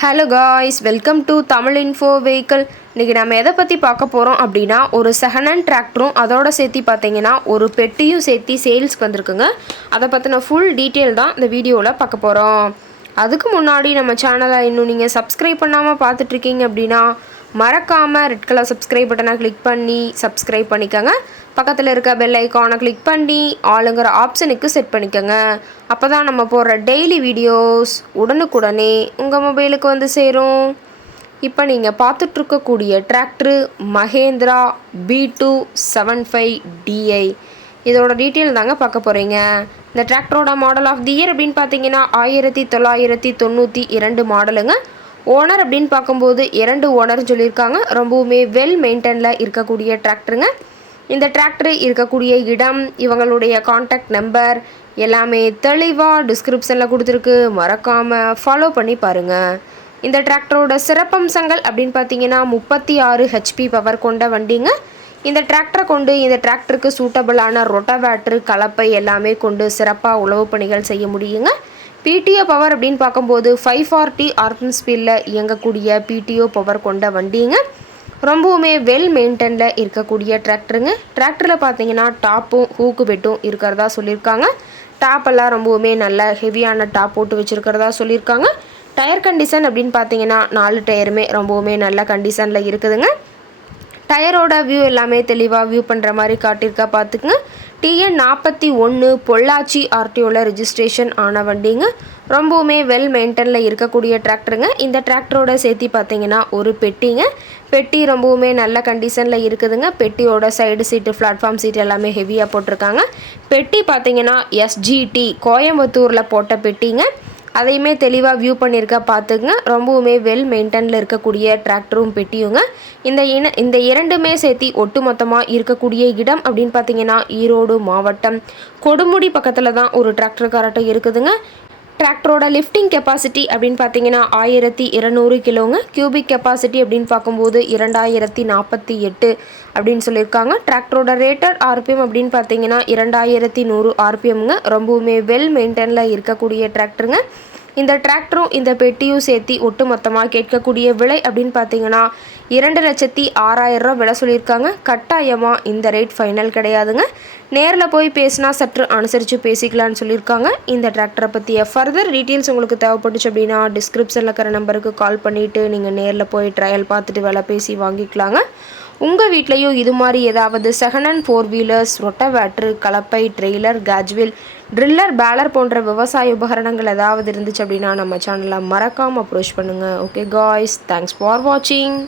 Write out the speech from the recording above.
Hello guys, welcome to Tamil info vehicle. இன்றைக்கி நம்ம எதை பற்றி பார்க்க போகிறோம் அப்படின்னா, ஒரு செகண்ட் ஹேண்ட் டிராக்டரும் அதோட சேர்த்து பார்த்தீங்கன்னா ஒரு பெட்டியும் சேர்த்து சேல்ஸ்க்கு வந்திருக்குங்க. அதை பற்றின ஃபுல் டீட்டெயில் தான் இந்த வீடியோவில் பார்க்க போகிறோம். அதுக்கு முன்னாடி நம்ம சேனலை இன்னும் நீங்கள் சப்ஸ்கிரைப் பண்ணாமல் பார்த்துட்ருக்கீங்க அப்படின்னா மறக்காமல் ரெட் கலர் சப்ஸ்கிரைப் பட்டனை கிளிக் பண்ணி சப்ஸ்கிரைப் பண்ணிக்கோங்க. பக்கத்தில் இருக்க பெல் ஐக்கானை கிளிக் பண்ணி ஆளுங்கிற ஆப்ஷனுக்கு செட் பண்ணிக்கோங்க. அப்போ தான் நம்ம போடுற டெய்லி வீடியோஸ் உடனுக்குடனே உங்கள் மொபைலுக்கு வந்து சேரும். இப்போ நீங்கள் பார்த்துட்ருக்கக்கூடிய டிராக்டரு மஹேந்திரா B275DI. இதோட டீட்டெயில் தாங்க பார்க்க போகிறீங்க. இந்த டிராக்டரோட மாடல் ஆஃப் தி இயர் அப்படின்னு பார்த்தீங்கன்னா 1992 மாடலுங்க. ஓனர் அப்படின்னு பார்க்கும்போது 2 ஓனர் சொல்லியிருக்காங்க. ரொம்பவுமே வெல் மெயின்டைனில் இருக்கக்கூடிய டிராக்டருங்க. இந்த டிராக்டர் இருக்கக்கூடிய இடம், இவங்களுடைய காண்டாக்ட் நம்பர் எல்லாமே தெளிவாக டிஸ்கிரிப்ஷனில் கொடுத்துருக்கு. மறக்காமல் ஃபாலோ பண்ணி பாருங்கள். இந்த டிராக்டரோட சிறப்பம்சங்கள் அப்படின்னு பார்த்தீங்கன்னா 36 HP பவர் கொண்ட வண்டிங்க. இந்த டிராக்டரை கொண்டு இந்த டிராக்டருக்கு சூட்டபிளான ரொட்டவேட்ரு கலப்பை எல்லாமே கொண்டு சிறப்பாக உழவு பணிகள் செய்ய முடியுங்க. PTO பவர் அப்படின்னு பார்க்கும்போது 540 RPM ஸ்பீடில் இயங்கக்கூடிய PTO பவர் கொண்ட வண்டிங்க. ரொம்பவுமே வெல் மெயின்டைனில் இருக்கக்கூடிய டிராக்டருங்க. டிராக்டரில் பார்த்தீங்கன்னா டாப்பும் ஹூக்கு பெட்டும் இருக்கிறதா சொல்லியிருக்காங்க. டாப்பெல்லாம் ரொம்பவுமே நல்ல ஹெவியான டாப் போட்டு வச்சுருக்கிறதா சொல்லியிருக்காங்க. டயர் கண்டிஷன் அப்படின்னு பார்த்தீங்கன்னா 4 டயருமே ரொம்பவுமே நல்ல கண்டிஷனில் இருக்குதுங்க. டயரோட வியூ எல்லாமே தெளிவாக வியூ பண்ணுற மாதிரி காட்டியிருக்கா பார்த்துக்குங்க. TN 41 பொள்ளாச்சி RTOவில் ரிஜிஸ்ட்ரேஷன் ஆன வண்டிங்க. ரொம்பவுமே வெல் மெயின்டைனில் இருக்கக்கூடிய டிராக்டருங்க. இந்த டிராக்டரோட சேர்த்து பார்த்தீங்கன்னா ஒரு பெட்டிங்க. பெட்டி ரொம்பவுமே நல்ல கண்டிஷனில் இருக்குதுங்க. பெட்டியோட சைடு சீட்டு, பிளாட்ஃபார்ம் சீட்டு எல்லாமே ஹெவியாக போட்டிருக்காங்க. பெட்டி பார்த்தீங்கன்னா SGT கோயம்புத்தூரில் போட்ட பெட்டிங்க. அதையுமே தெளிவாக வியூ பண்ணியிருக்கா பார்த்துக்குங்க. ரொம்பவுமே வெல் மெயின்டைனில் இருக்கக்கூடிய டிராக்டரும் பெட்டியுங்க. இந்த இரண்டுமே சேர்த்து ஒட்டு மொத்தமாக இருக்கக்கூடிய இடம் அப்படின்னு பார்த்தீங்கன்னா ஈரோடு மாவட்டம் கொடுமுடி பக்கத்தில் தான் ஒரு டிராக்டர் கரெக்டாக இருக்குதுங்க. டிராக்டரோட லிஃப்டிங் கெப்பாசிட்டி அப்படின்னு பார்த்தீங்கன்னா 1200 கிலோங்க. கியூபிக் கெப்பாசிட்டி அப்படின்னு பார்க்கும்போது 2048 அப்படின்னு சொல்லியிருக்காங்க. டிராக்டரோட ரேட்டட் RPM அப்படின்னு பார்த்தீங்கன்னா 2100 RPMங்க. ரொம்பவுமே வெல் மெயின்டைனில் இருக்கக்கூடிய டிராக்டருங்க. இந்த டிராக்டரும் இந்த பெட்டியும் சேர்த்து ஒட்டு மொத்தமாக கேட்கக்கூடிய விலை அப்படின்னு பார்த்தீங்கன்னா 2,06,000 விலை சொல்லியிருக்காங்க. கட்டாயமாக இந்த ரேட் ஃபைனல் கிடையாதுங்க. நேரில் போய் பேசினா சற்று அனுசரித்து பேசிக்கலான்னு சொல்லியிருக்காங்க. இந்த டிராக்டரை பற்றிய ஃபர்தர் டீட்டெயில்ஸ் உங்களுக்கு தேவைப்பட்டுச்சு அப்படின்னா டிஸ்கிரிப்ஷனில் இருக்கிற நம்பருக்கு கால் பண்ணிவிட்டு நீங்கள் நேரில் போய் ட்ரையல் பார்த்துட்டு விலை பேசி வாங்கிக்கலாங்க. உங்கள் வீட்லேயும் இது மாதிரி ஏதாவது செகண்ட் ஹேண்ட் 4 வீலர்ஸ், ரொட்டவேட்ரு, கலப்பை, ட்ரெய்லர், கேஜ்வில், ட்ரில்லர், பேலர் போன்ற விவசாய உபகரணங்கள் ஏதாவது இருந்துச்சு அப்படின்னா நம்ம சேனலை மறக்காமல் அப்ரோச் பண்ணுங்கள். ஓகே காய்ஸ், தேங்க்ஸ் ஃபார் வாட்சிங்.